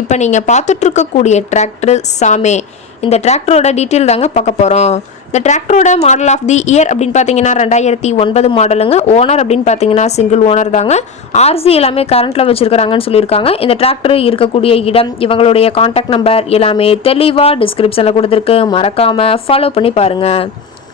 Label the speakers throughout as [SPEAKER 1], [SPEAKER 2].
[SPEAKER 1] இப்போ நீங்கள் பார்த்துட்ருக்கக்கூடிய டிராக்டர் சாமே இந்த டிராக்டரோட டீட்டெயில் தாங்க பார்க்க போகிறோம் இந்த டிராக்டரோட மாடல் ஆஃப் தி இயர் அப்படின்னு பார்த்தீங்கன்னா ரெண்டாயிரத்தி ஒன்பது மாடலுங்க ஓனர் அப்படின்னு பார்த்தீங்கன்னா சிங்கிள் ஓனர் தாங்க. ஆர்சி எல்லாமே கரண்ட்டில் வச்சுருக்கிறாங்கன்னு சொல்லியிருக்காங்க. இந்த டிராக்டர் இருக்கக்கூடிய இடம் இவங்களுடைய காண்டாக்ட் நம்பர் எல்லாமே தெளிவாக டிஸ்கிரிப்ஷனில் கொடுத்துருக்கு. மறக்காமல் ஃபாலோ பண்ணி பாருங்கள்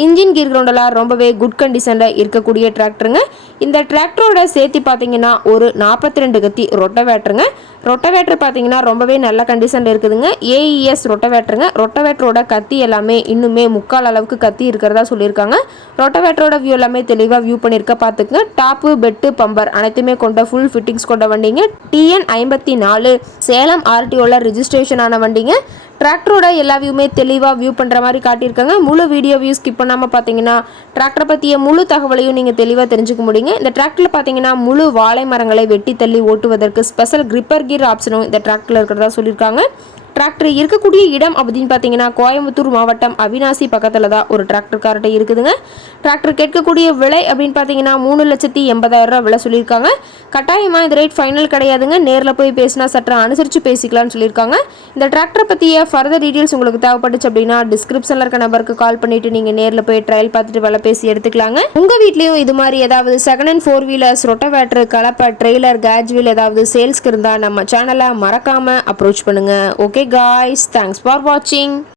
[SPEAKER 1] இன்ஜின் கீர் கிரவுண்டெல்லாம் ரொம்பவே குட் கண்டிஷனில் இருக்கக்கூடிய டிராக்டருங்க இந்த டிராக்டரோட சேர்த்து பார்த்தீங்கன்னா ஒரு நாற்பத்தி ரெண்டு கத்தி ரொட்டவேட்டருங்க ரொட்டவேட்டர் பார்த்தீங்கன்னா ரொம்பவே நல்ல கண்டிஷனில் இருக்குதுங்க. ஏஇஎஸ் ரொட்டவேட்டருங்க ரொட்டவேட்டரோட கத்தி எல்லாமே இன்னுமே முக்கால் அளவுக்கு கத்தி இருக்கிறதா சொல்லியிருக்காங்க. ரொட்டவேட்டரோட வியூ எல்லாமே தெளிவாக வியூ பண்ணியிருக்க பார்த்துக்குங்க. டாப்பு பெட்டு பம்பர் அனைத்துமே கொண்ட ஃபுல் ஃபிட்டிங்ஸ் கொண்ட வண்டிங்க. டிஎன் ஐம்பத்தி நாலு சேலம் ஆர்டிஓவில் ரிஜிஸ்ட்ரேஷன் ஆன வண்டிங்க. டிராக்டரோட எல்லா வியூமே தெளிவாக வியூ பண்ணுற மாதிரி காட்டியிருக்காங்க. முழு வீடியோ வியூ ஸ்கிப் பண்ணாமல் பார்த்தீங்கன்னா டிராக்டரை பற்றிய முழு தகவலையும் நீங்கள் தெளிவாக தெரிஞ்சுக்க முடியுங்க. இந்த டிராக்டரில் பார்த்தீங்கன்னா முழு வாழை மரங்களை வெட்டி தள்ளி ஓட்டுவதற்கு ஸ்பெஷல் கிரிப்பர் கீர் ஆப்ஷனும் இந்த டிராக்டரில் இருக்கிறதா சொல்லியிருக்காங்க. டிராக்டர் இருக்கக்கூடிய இடம் அப்படின்னு பார்த்தீங்கன்னா கோயம்புத்தூர் மாவட்டம் அவினாசி பக்கத்தில் தான் ஒரு டிராக்டர்கார்ட்ட இருக்குதுங்க. டிராக்டர் கேட்கக்கூடிய விலை அப்படின்னு பார்த்தீங்கன்னா மூணு லட்சத்தி எண்பதாயிரம் ரூபா விலை சொல்லியிருக்காங்க. கட்டாயமாக இந்த ரேட் ஃபைனல் கிடையாதுங்க. நேரில் போய் பேசினா சற்று அனுசரித்து பேசிக்கலாம்னு சொல்லியிருக்காங்க. இந்த டிராக்டரை பற்றிய ஃபர்தர் டீட்டெயில்ஸ் உங்களுக்கு தேவைப்பட்டுச்சு அப்படின்னா டிஸ்கிரிப்ஷனில் இருக்க நம்பருக்கு கால் பண்ணிவிட்டு நீங்கள் நேரில் போய் ட்ரையல் பார்த்துட்டு விலை பேசி எடுத்துக்கலாங்க. உங்கள் வீட்லேயும் இது மாதிரி ஏதாவது second hand four wheelers rotavator கலப்பை ட்ரெய்லர் கேஜ்வீல் ஏதாவது சேல்ஸ்க்கு இருந்தால் நம்ம சேனலை மறக்காமல் அப்ரோச் பண்ணுங்கள் ஓகே காய்ஸ் தேங்க்ஸ் ஃபார் வாட்சிங்